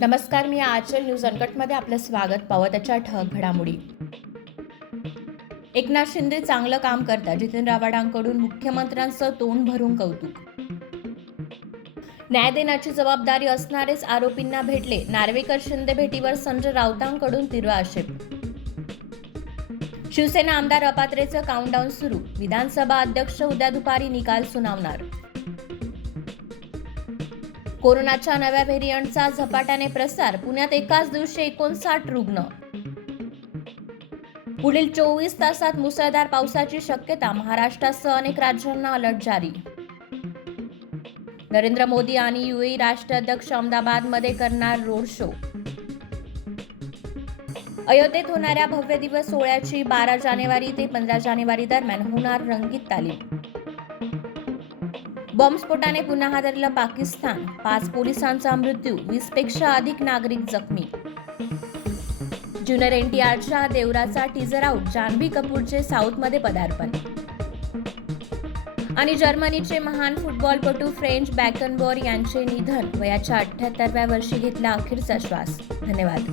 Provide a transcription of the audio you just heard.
नमस्कार, मी आचल न्यूज अनकटमध्ये आपलं स्वागत. पाहत त्याच्या ठळक घडामोडी. एकनाथ शिंदे चांगलं काम करतात. जितेंद्र आव्हाडांकडून मुख्यमंत्र्यांचं तोंड भरून कौतुक. न्याय देण्याची जबाबदारी असणारेच आरोपींना भेटले. नार्वेकर शिंदे भेटीवर संजय राऊतांकडून तीव्र आक्षेप. शिवसेना आमदार अपात्रेचं काउंटडाऊन सुरू. विधानसभा अध्यक्ष उद्या दुपारी निकाल सुनावणार. कोरोनाच्या नव्या व्हेरियंटचा झपाट्याने प्रसार. पुण्यात एकाच दिवशी 59 रुग्ण. पुढील 24 तासात मुसळधार पावसाची शक्यता. महाराष्ट्रासह अनेक राज्यांना अलर्ट जारी. नरेंद्र मोदी आणि UAE राष्ट्राध्यक्ष अहमदाबादमध्ये करणार रोड शो. अयोध्येत होणाऱ्या भव्य दिवस सोहळ्याची 12 जानेवारी ते 15 जानेवारी दरम्यान होणार रंगीत तालीम. बॉम्बस्फोटाने पुन्हा हादरलं पाकिस्तान. 5 पोलिसांचा मृत्यू, 20 पेक्षा अधिक नागरिक जखमी. ज्युनियर NTRच्या देवराचा टीजर आउट. जान्हवी कपूरचे साऊथमध्ये पदार्पण. आणि जर्मनीचे महान फुटबॉलपटू फ्रेंच बॅकनबॉर यांचे निधन. वयाच्या 78व्या वर्षी घेतला अखेरचा श्वास. धन्यवाद.